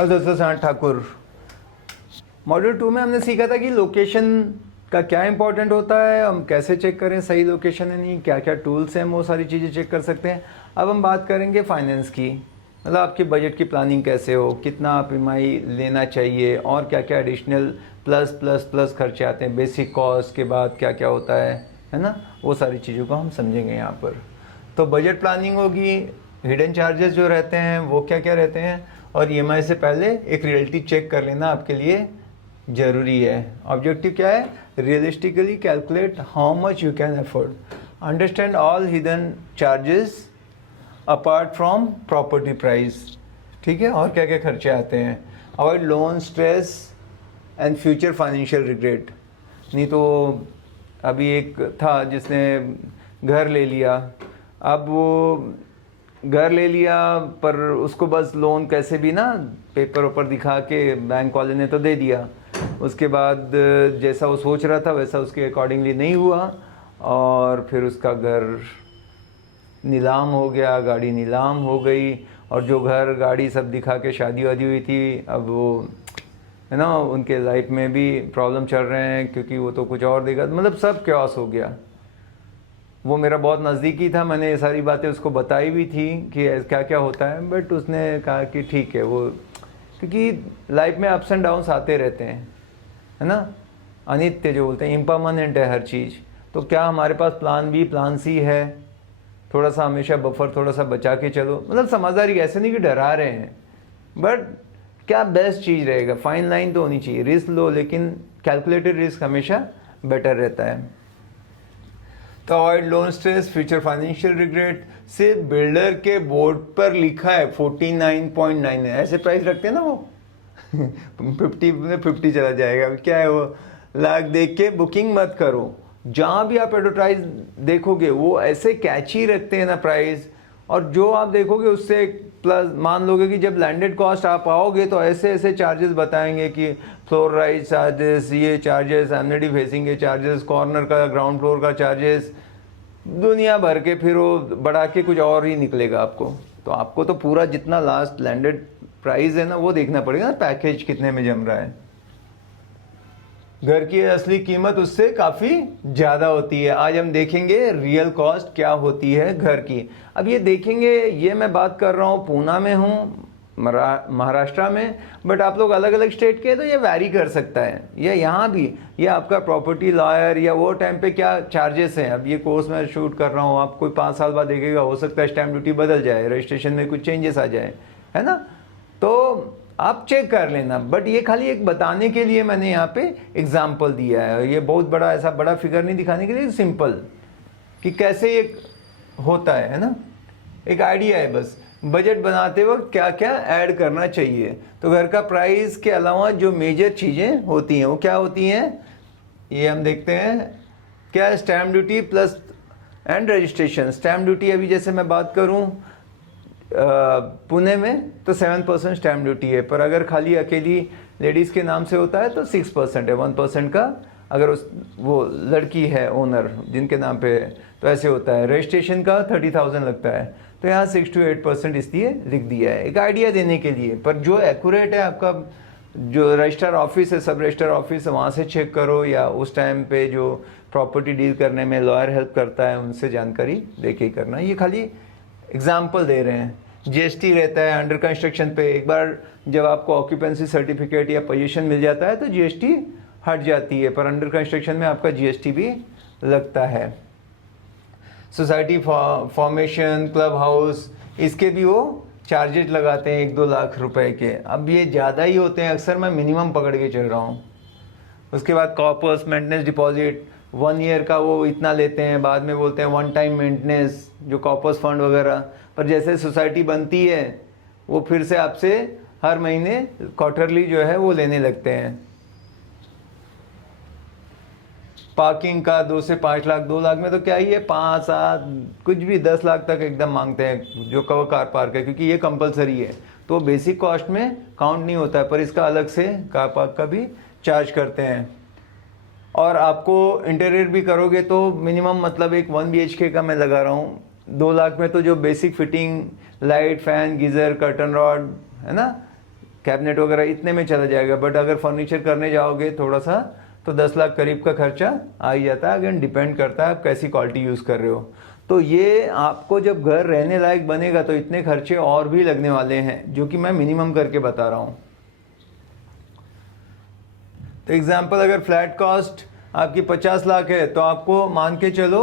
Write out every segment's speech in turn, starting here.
और दोस्तों साथ ठाकुर। मॉड्यूल 2 में हमने सीखा था कि लोकेशन का क्या इंपॉर्टेंट होता है, हम कैसे चेक करें सही लोकेशन है नहीं, क्या क्या टूल्स हैं, वो सारी चीज़ें चेक कर सकते हैं। अब हम बात करेंगे फाइनेंस की, मतलब आपकी बजट की प्लानिंग कैसे हो, कितना आप ईएमआई लेना चाहिए और क्या क्या एडिशनल प्लस प्लस प्लस खर्चे आते हैं, बेसिक कॉस्ट के बाद क्या क्या होता है ना, वो सारी चीज़ों को हम समझेंगे यहाँ पर। तो बजट प्लानिंग होगी, हिडन चार्जेस जो रहते हैं वो क्या क्या रहते हैं, और ईएमआई से पहले एक रियलिटी चेक कर लेना आपके लिए ज़रूरी है। ऑब्जेक्टिव क्या है? Realistically calculate how much you can afford, understand all hidden charges apart from property price, ठीक है, और क्या क्या खर्चे आते हैं। Avoid loan stress and future financial regret. नहीं तो अभी एक था जिसने घर ले लिया, अब वो घर ले लिया पर उसको बस लोन कैसे भी ना पेपर ऊपर दिखा के बैंक वाले ने तो दे दिया, उसके बाद जैसा वो सोच रहा था वैसा उसके अकॉर्डिंगली नहीं हुआ और फिर उसका घर नीलाम हो गया, गाड़ी नीलाम हो गई, और जो घर गाड़ी सब दिखा के शादी वादी हुई थी अब वो है ना उनके लाइफ में भी प्रॉब्लम चल रहे हैं क्योंकि वो तो कुछ और देगा, मतलब सब क्योस हो गया। वो मेरा बहुत नज़दीकी था, मैंने ये सारी बातें उसको बताई भी थी कि क्या क्या होता है, बट उसने कहा कि ठीक है, वो क्योंकि लाइफ में अप्स एंड डाउन्स आते रहते हैं, है ना, अनित्य जो बोलते हैं, इम्परमानेंट है हर चीज़। तो क्या हमारे पास प्लान बी प्लान सी है, थोड़ा सा हमेशा बफर थोड़ा सा बचा के चलो, मतलब समझदारी, ऐसे नहीं कि डरा रहे हैं, बट क्या बेस्ट चीज़ रहेगा, फाइन लाइन तो होनी चाहिए, रिस्क लो लेकिन कैलकुलेटेड रिस्क हमेशा बेटर रहता है। तो avoid loan stress, future financial regret, सिर्फ बिल्डर के बोर्ड पर लिखा है 49.9 है, ऐसे प्राइस रखते हैं ना वो 50 में 50 चला जाएगा, क्या है वो, लाख देख के बुकिंग मत करो। जहाँ भी आप एडवर्टाइज देखोगे वो ऐसे कैची रखते हैं ना प्राइस, और जो आप देखोगे उससे प्लस मान लोगे कि जब लैंडेड कॉस्ट आप आओगे तो ऐसे ऐसे चार्जेस बताएंगे कि फ्लोर राइज चार्जेस, ये चार्जेस, एमिनिटी फेसिंग के चार्जेस, कॉर्नर का ग्राउंड फ्लोर का चार्जेस, दुनिया भर के, फिर वो बढ़ा के कुछ और ही निकलेगा आपको। तो आपको तो पूरा जितना लास्ट लैंडेड प्राइस है ना वो देखना पड़ेगा ना, पैकेज कितने में जम रहा है। घर की असली कीमत उससे काफ़ी ज़्यादा होती है। आज हम देखेंगे रियल कॉस्ट क्या होती है घर की। अब ये देखेंगे, ये मैं बात कर रहा हूँ पूना में हूँ, महाराष्ट्र में, बट आप लोग अलग अलग स्टेट के तो ये वैरी कर सकता है, ये यहाँ भी, ये आपका प्रॉपर्टी लॉयर या वो टाइम पे क्या चार्जेस हैं। अब ये कोर्स मैं शूट कर रहा हूँ, आप कोई 5 साल बाद देखेगा, हो सकता है स्टैम्प ड्यूटी बदल जाए, रजिस्ट्रेशन में कुछ चेंजेस आ जाए, है ना, तो आप चेक कर लेना। बट ये खाली एक बताने के लिए मैंने यहाँ पे एग्जाम्पल दिया है, ये बहुत बड़ा ऐसा बड़ा फिगर नहीं दिखाने के लिए, सिंपल कि कैसे ये होता है ना, एक आइडिया है बस। बजट बनाते वक्त क्या क्या ऐड करना चाहिए, तो घर का प्राइस के अलावा जो मेजर चीज़ें होती हैं वो क्या होती हैं, ये हम देखते हैं। क्या? Stamp duty plus and registration. Stamp duty अभी जैसे मैं बात करूं पुणे में तो 7% स्टैम्प ड्यूटी है, पर अगर खाली अकेली लेडीज़ के नाम से होता है तो 6% है, 1% का अगर उस वो लड़की है ओनर जिनके नाम पे है तो ऐसे होता है। रजिस्ट्रेशन का 30,000 लगता है, तो यहाँ 6 to 8% इसलिए लिख दिया है, एक आइडिया देने के लिए। पर जो एक्यूरेट है आपका जो रजिस्ट्रार ऑफिस है, सब रजिस्ट्रार ऑफिस है, वहाँ से चेक करो, या उस टाइम पे जो प्रॉपर्टी डील करने में लॉयर हेल्प करता है उनसे जानकारी लेके ही करना। ये खाली एग्जाम्पल दे रहे हैं। जीएसटी रहता है अंडर कंस्ट्रक्शन पे, एक बार जब आपको ऑक्यूपेंसी सर्टिफिकेट या पोजीशन मिल जाता है तो जीएसटी हट जाती है, पर अंडर कंस्ट्रक्शन में आपका जीएसटी भी लगता है। सोसाइटी फॉर्मेशन, क्लब हाउस, इसके भी वो चार्जेस लगाते हैं 1-2 लाख रुपए के। अब ये ज़्यादा ही होते हैं, अक्सर मैं मिनिमम पकड़ के चल रहा हूँ। उसके बाद कॉर्पस मेंटेनेंस डिपॉजिट 1 ईयर का वो इतना लेते हैं, बाद में बोलते हैं 1 टाइम मेंटेनेंस, जो कॉर्पस फंड वगैरह। पर जैसे सोसाइटी बनती है वो फिर से आपसे हर महीने क्वार्टरली जो है वो लेने लगते हैं। पार्किंग का 2 से 5 लाख, 2 लाख में तो क्या ही है, 5, 7 कुछ भी 10 लाख तक एकदम मांगते हैं जो कवर कार पार्क है, क्योंकि ये कंपलसरी है तो बेसिक कॉस्ट में काउंट नहीं होता है, पर इसका अलग से कार पार्क का भी चार्ज करते हैं। और आपको इंटीरियर भी करोगे तो मिनिमम, मतलब एक 1 BHK का मैं लगा रहा हूँ 2 लाख में, तो जो basic fitting, light, fan, geyser, curtain rod, है ना, कैबिनेट वगैरह इतने में चला जाएगा। बट अगर फर्नीचर करने जाओगे थोड़ा सा तो 10 लाख करीब का खर्चा आ ही जाता है। अगेन डिपेंड करता है आप कैसी क्वालिटी यूज़ कर रहे हो। तो ये आपको जब घर रहने लायक बनेगा तो इतने खर्चे और भी लगने वाले हैं, जो कि मैं मिनिमम करके बता रहा हूँ। तो एग्जाम्पल, अगर फ्लैट कॉस्ट आपकी 50 लाख है तो आपको मान के चलो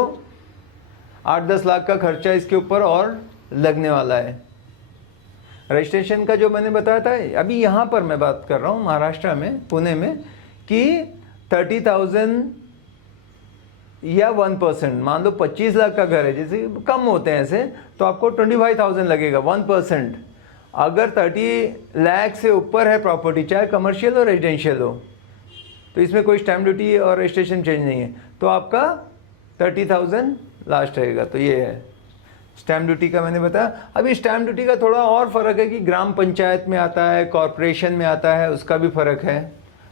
8-10 लाख का खर्चा इसके ऊपर और लगने वाला है। रजिस्ट्रेशन का जो मैंने बताया था, अभी यहाँ पर मैं बात कर रहा हूँ महाराष्ट्र में, पुणे में, कि 30,000 या 1%, मान लो 25 लाख का घर है, जैसे कम होते हैं ऐसे, तो आपको 25,000 लगेगा 1%। अगर 30 लाख से ऊपर है प्रॉपर्टी, चाहे कमर्शियल हो रेजिडेंशियल हो, तो इसमें कोई स्टैम्प ड्यूटी और रजिस्ट्रेशन चेंज नहीं है, तो आपका 30,000 लास्ट रहेगा। तो ये है स्टैम्प ड्यूटी का मैंने बताया। अभी स्टैम्प ड्यूटी का थोड़ा और फ़र्क है कि ग्राम पंचायत में आता है, कॉरपोरेशन में आता है, उसका भी फ़र्क है।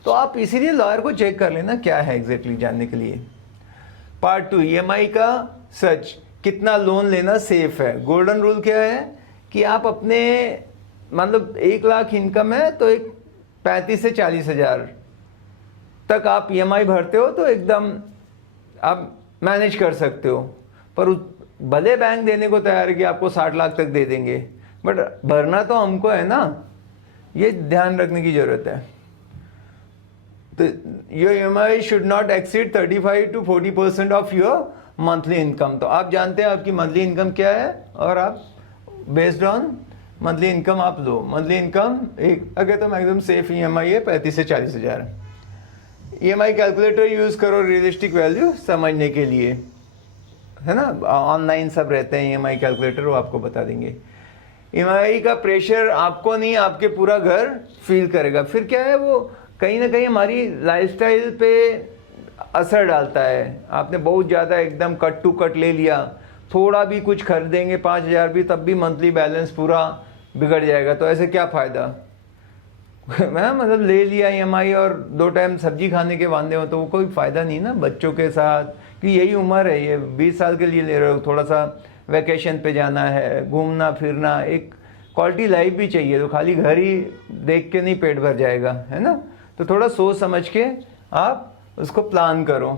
तो आप इसीलिए लॉयर को चेक कर लेना क्या है एग्जैक्टली जानने के लिए। पार्ट 2, EMI का सच, कितना लोन लेना सेफ है। गोल्डन रूल क्या है कि आप अपने, मतलब 1 लाख इनकम है तो एक 35 से 40 हज़ार तक आप EMI भरते हो तो एकदम आप मैनेज कर सकते हो। पर भले बैंक देने को तैयार है कि आपको 60 लाख तक दे देंगे, बट भरना तो हमको है ना, ये ध्यान रखने की जरूरत है। तो your EMI should not exceed 35 to 40% of your monthly income. तो आप जानते हैं आपकी मंथली इनकम क्या है और आप बेस्ड ऑन मंथली इनकम आप लो। मंथली इनकम एक अगर तो मैक्सिमम सेफ EMI है 35 से 40 हज़ार। EMI कैलकुलेटर यूज़ करो रियलिस्टिक वैल्यू समझने के लिए, है ना, ऑनलाइन सब रहते हैं EMI कैलकुलेटर, वो आपको बता देंगे। EMI का प्रेशर आपको नहीं, आपके पूरा घर फील करेगा। फिर क्या है, वो कहीं ना कहीं हमारी लाइफस्टाइल पे असर डालता है। आपने बहुत ज़्यादा एकदम कट टू कट ले लिया, थोड़ा भी कुछ खरीदेंगे 5,000 भी, तब भी मंथली बैलेंस पूरा बिगड़ जाएगा। तो ऐसे क्या फ़ायदा मैं मतलब ले लिया EMI और 2 टाइम सब्जी खाने के वांदे हो तो वो कोई फ़ायदा नहीं ना बच्चों के साथ, कि यही उम्र है, ये 20 साल के लिए ले रहे हो, थोड़ा सा वैकेशन पे जाना है, घूमना फिरना, एक क्वालिटी लाइफ भी चाहिए। तो खाली घर ही देख के नहीं पेट भर जाएगा, है ना। तो थोड़ा सोच समझ के आप उसको प्लान करो।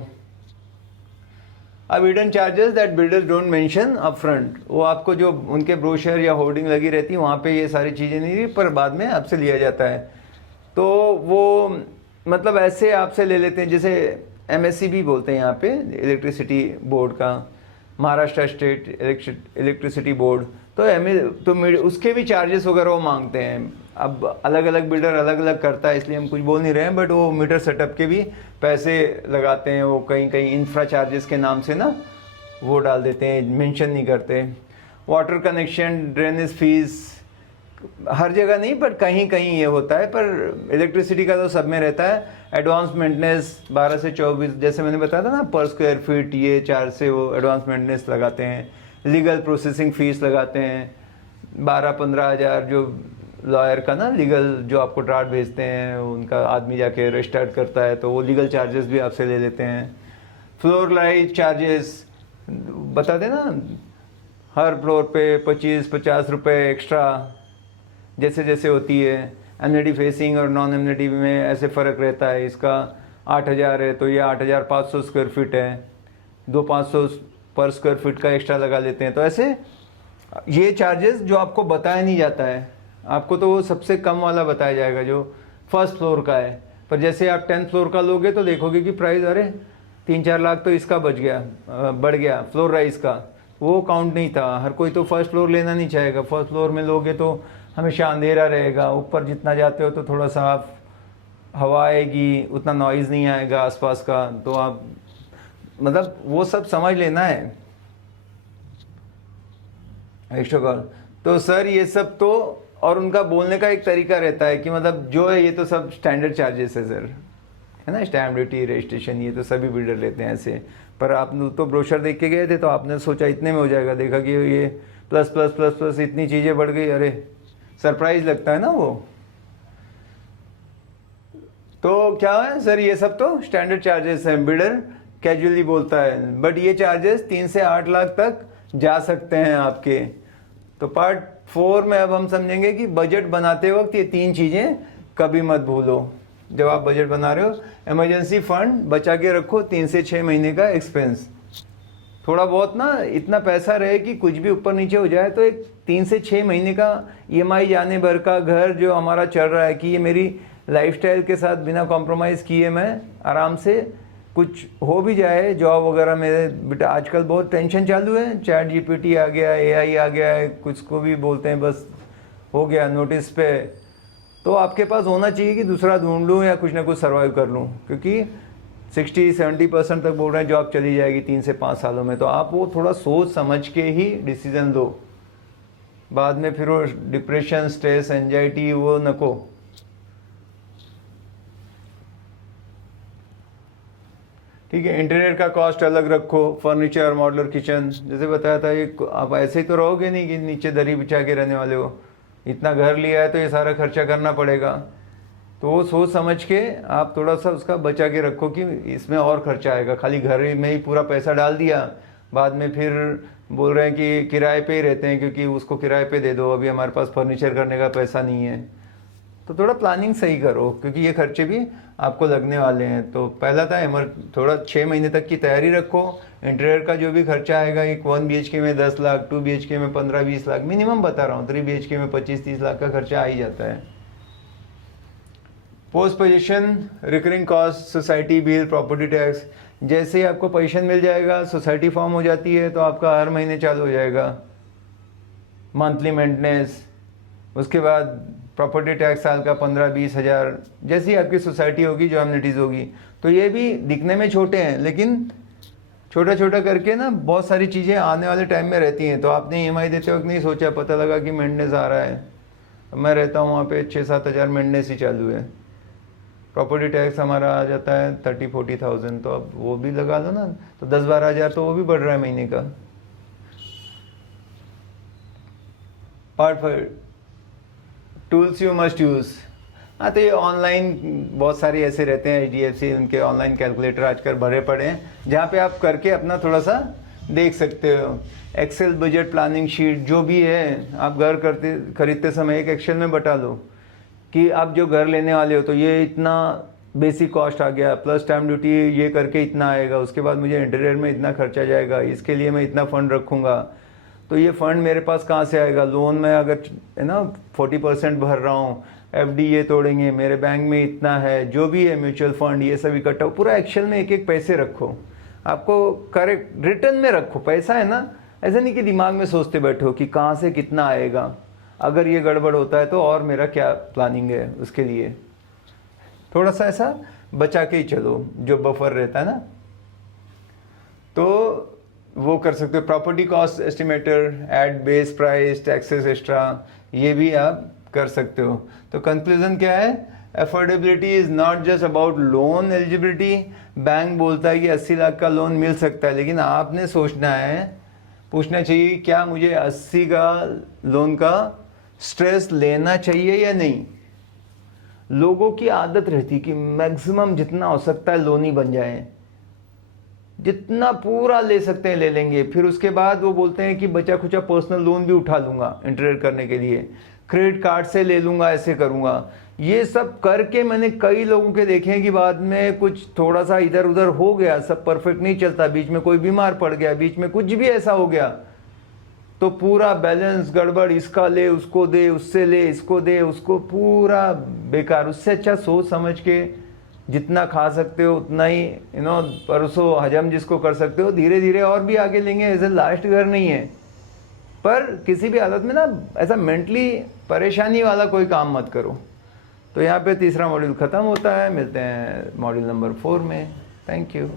अब hidden charges that builders don't mention upfront, वो आपको जो उनके ब्रोशर या होर्डिंग लगी रहती है वहाँ पे ये सारी चीज़ें नहीं रही, पर बाद में आपसे लिया जाता है। तो वो मतलब ऐसे आपसे ले लेते हैं, जैसे MSEB बोलते हैं यहाँ पे, इलेक्ट्रिसिटी बोर्ड का, महाराष्ट्र स्टेट इलेक्ट्रिसिटी बोर्ड। तो उसके भी चार्जेस वगैरह वो मांगते हैं। अब अलग अलग बिल्डर अलग अलग करता है, इसलिए हम कुछ बोल नहीं रहे हैं, बट वो मीटर सेटअप के भी पैसे लगाते हैं। वो कहीं कहीं इंफ्रा चार्जेस के नाम से ना वो डाल देते हैं, मेंशन नहीं करते। वाटर कनेक्शन, ड्रेनेज फीस, हर जगह नहीं बट कहीं कहीं ये होता है, पर इलेक्ट्रिसिटी का तो सब में रहता है। एडवांस मेंटेनेंस 12 से 24, जैसे मैंने बताया था ना, पर स्क्वायर फीट ये 4 से वो एडवांस मेंटेनेंस लगाते हैं। लीगल प्रोसेसिंग फ़ीस लगाते हैं 12-15 हज़ार, जो लॉयर का ना लीगल जो आपको ड्राफ्ट भेजते हैं, उनका आदमी जाके रजिस्टर्ड करता है, तो वो लीगल चार्जेस भी आपसे ले लेते हैं। फ्लोर लाइट चार्जेस बता देना, हर फ्लोर पे 25-50 रुपये एक्स्ट्रा जैसे जैसे होती है। एमिनिटी फेसिंग और नॉन एमिनिटी में ऐसे फ़र्क रहता है। इसका 8,000 है तो ये 8,500 स्क्वायर फीट है, 2,500 पर स्क्वायर फीट का एक्स्ट्रा लगा लेते हैं। तो ऐसे ये चार्जेस जो आपको बताया नहीं जाता है, आपको तो वो सबसे कम वाला बताया जाएगा जो फर्स्ट फ्लोर का है। पर जैसे आप 10th फ्लोर का लोगे तो देखोगे कि प्राइस अरे 3-4 लाख तो इसका बढ़ गया फ्लोर राइज का, वो काउंट नहीं था। हर कोई तो फर्स्ट फ्लोर लेना नहीं चाहेगा। फर्स्ट फ्लोर में लोगे तो हमेशा अंधेरा रहेगा, ऊपर जितना जाते हो तो थोड़ा साफ हवा आएगी, उतना नॉइज़ नहीं आएगा आसपास का। तो आप मतलब वो सब समझ लेना है एक्स्ट्रा कॉल। तो सर ये सब तो, और उनका बोलने का एक तरीका रहता है कि मतलब जो है ये तो सब स्टैंडर्ड चार्जेस है सर, है ना, स्टैम्प ड्यूटी, रजिस्ट्रेशन, ये तो सभी बिल्डर लेते हैं ऐसे। पर आप तो ब्रोशर देख के गए थे तो आपने सोचा इतने में हो जाएगा, देखा कि ये प्लस प्लस प्लस प्लस इतनी चीज़ें बढ़ गई, अरे सरप्राइज लगता है ना वो। तो क्या है सर, ये सब तो स्टैंडर्ड चार्जेस हैं, बिल्डर कैजुअली बोलता है, बट ये चार्जेस 3 से 8 लाख तक जा सकते हैं आपके। तो पार्ट 4 में अब हम समझेंगे कि बजट बनाते वक्त ये 3 चीज़ें कभी मत भूलो। जब आप बजट बना रहे हो, इमरजेंसी फंड बचा के रखो 3 से 6 महीने का एक्सपेंस। थोड़ा बहुत ना इतना पैसा रहे कि कुछ भी ऊपर नीचे हो जाए तो एक 3 से 6 महीने का EMI जाने भर का घर जो हमारा चल रहा है कि ये मेरी लाइफस्टाइल के साथ बिना कॉम्प्रोमाइज़ किए मैं आराम से कुछ हो भी जाए जॉब वगैरह में। बेटा आजकल बहुत टेंशन चालू है, चैट GPT आ गया, AI आ गया है, कुछ को भी बोलते हैं बस हो गया नोटिस पे, तो आपके पास होना चाहिए कि दूसरा ढूंढ लूँ या कुछ ना कुछ सर्वाइव कर लूँ, क्योंकि 60-70% तक बोल रहे हैं जॉब चली जाएगी 3 से 5 सालों में। तो आप वो थोड़ा सोच समझ के ही डिसीजन लो, बाद में फिर वो डिप्रेशन, स्ट्रेस, एंजाइटी वो नको। ठीक है, इंटीरियर का कॉस्ट अलग रखो, फर्नीचर, मॉड्यूलर किचन, जैसे बताया था ये आप ऐसे ही तो रहोगे नहीं कि नीचे दरी बिछा के रहने वाले हो। इतना घर लिया है तो ये सारा खर्चा करना पड़ेगा, तो वो सोच समझ के आप थोड़ा सा उसका बचा के रखो कि इसमें और खर्चा आएगा। खाली घर में ही पूरा पैसा डाल दिया, बाद में फिर बोल रहे हैं कि किराए पे ही रहते हैं क्योंकि उसको किराए पे दे दो, अभी हमारे पास फर्नीचर करने का पैसा नहीं है। तो थोड़ा प्लानिंग सही करो क्योंकि ये खर्चे भी आपको लगने वाले हैं। तो पहला था थोड़ा 6 महीने तक की तैयारी रखो। इंटीरियर का जो भी खर्चा आएगा, एक 1 BHK में 10 लाख, 2 BHK में 15-20 लाख मिनिमम बता रहा हूँ, 3 BHK में 25-30 लाख का खर्चा आ ही जाता है। Post position, recurring cost, society bill, property tax, जैसे ही आपको पोजीशन मिल जाएगा, सोसाइटी फॉर्म हो जाती है तो आपका हर महीने चालू हो जाएगा मंथली मेंटेनेंस। उसके बाद प्रॉपर्टी टैक्स साल का 15-20 हज़ार, जैसी आपकी सोसाइटी होगी, जो एमिनिटीज़ होगी। तो ये भी दिखने में छोटे हैं लेकिन छोटा छोटा करके ना बहुत सारी चीज़ें आने वाले टाइम में रहती हैं। तो आपने EMI देते वक्त नहीं सोचा, पता लगा कि मेंटेनेंस आ रहा है। मैं रहता हूँ वहाँ पे 6-7 हज़ार मेंटेनेंस ही चालू है। प्रॉपर्टी टैक्स हमारा आ जाता है 30-40,000, तो अब वो भी लगा लो ना, तो 10-12 हज़ार तो वो भी बढ़ रहा है महीने का। Part 5, tools you must use. हाँ, तो ये ऑनलाइन बहुत सारे ऐसे रहते हैं HDFC, उनके ऑनलाइन कैलकुलेटर आजकल भरे पड़े हैं जहाँ पे आप करके अपना थोड़ा सा देख सकते हो। एक्सेल, बजट, प्लानिंग शीट जो भी है, आप घर खरीदते समय एक एक्सेल में बता लो कि आप जो घर लेने वाले हो तो ये इतना बेसिक कॉस्ट आ गया, प्लस स्टैम्प ड्यूटी ये करके इतना आएगा, उसके बाद मुझे इंटीरियर में इतना खर्चा जाएगा, इसके लिए मैं इतना फ़ंड रखूँगा। तो ये फ़ंड मेरे पास कहाँ से आएगा? लोन में अगर है ना 40% भर रहा हूँ, FD ये तोड़ेंगे, मेरे बैंक में इतना है, जो भी है म्यूचुअल फंड, ये सब इकट्ठा हो, पूरा एक्सेल में एक एक पैसे रखो। आपको करेक्ट रिटर्न में रखो, पैसा है ना, ऐसा नहीं कि दिमाग में सोचते बैठो कि कहाँ से कितना आएगा, अगर ये गड़बड़ होता है तो और मेरा क्या प्लानिंग है उसके लिए। थोड़ा सा ऐसा बचा के ही चलो, जो बफर रहता है ना, तो वो कर सकते हो। Property cost estimator, add base price, taxes extra, ये भी आप कर सकते हो। तो कंक्लूजन क्या है? Affordability is not just about loan eligibility. Bank बोलता है कि 80 लाख का लोन मिल सकता है, लेकिन आपने सोचना है, पूछना चाहिए क्या मुझे 80 का लोन का स्ट्रेस लेना चाहिए या नहीं। लोगों की आदत रहती कि मैक्सिमम जितना हो सकता है लोन ही बन जाए, जितना पूरा ले सकते हैं ले लेंगे, फिर उसके बाद वो बोलते हैं कि बचा खुचा पर्सनल लोन भी उठा लूंगा इंटीरियर करने के लिए, क्रेडिट कार्ड से ले लूंगा, ऐसे करूंगा। ये सब करके मैंने कई लोगों के देखे हैं कि बाद में कुछ थोड़ा सा इधर उधर हो गया, सब परफेक्ट नहीं चलता, बीच में कोई बीमार पड़ गया, बीच में कुछ भी ऐसा हो गया तो पूरा बैलेंस गड़बड़, इसका ले उसको दे, उससे ले इसको दे, उसको पूरा बेकार। उससे अच्छा सोच समझ के जितना खा सकते हो उतना ही परसों हजम जिसको कर सकते हो, धीरे धीरे और भी आगे लेंगे। ऐसे लास्ट घर नहीं है, पर किसी भी हालत में ना ऐसा मेंटली परेशानी वाला कोई काम मत करो। तो यहाँ पे तीसरा मॉड्यूल ख़त्म होता है, मिलते हैं मॉड्यूल नंबर 4 में। Thank you.